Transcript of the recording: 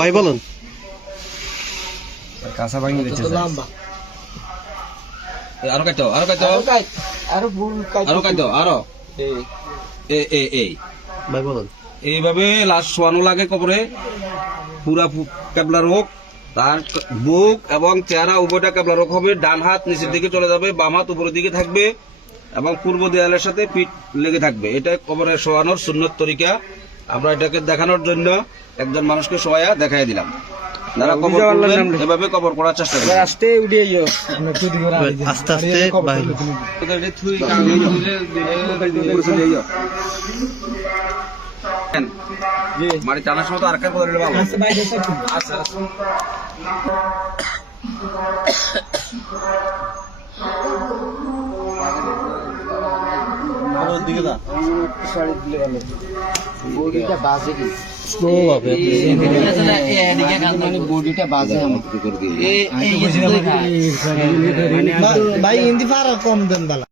ভাই বলেন কাঁচা ভাঙি দিচ্ছে আরো কাটো আরো ভাই বলেন এইভাবে লাশ শোয়ানো লাগে কবরে পুরা কেবলা রোগ তার বুক এবং চেহারা উভয়টা কেবলা রোগ হবে। ডান হাত নিচের দিকে চলে যাবে, বাম হাত উপরের দিকে থাকবে এবং পূর্ব দেয়ালের সাথে পিঠ লেগে থাকবে। এটা কবরে শোয়ানোর সুন্নত তরিকা। আমরা এটাকে দেখানোর জন্য একজন মানুষকে শোয়া দেখাই দিলাম। যারা কবর করবেন এভাবে কবর করার চেষ্টা করবেন। আস্তে উঠিয়ে আস্তে আস্তে ভাই মাটি টানার সময় তো আর কার করে ভালো। আচ্ছা বডিটা বাজে কি স্লো হবে বডিটা বাজে ভাই হিন্দি পারা কম দেন বালা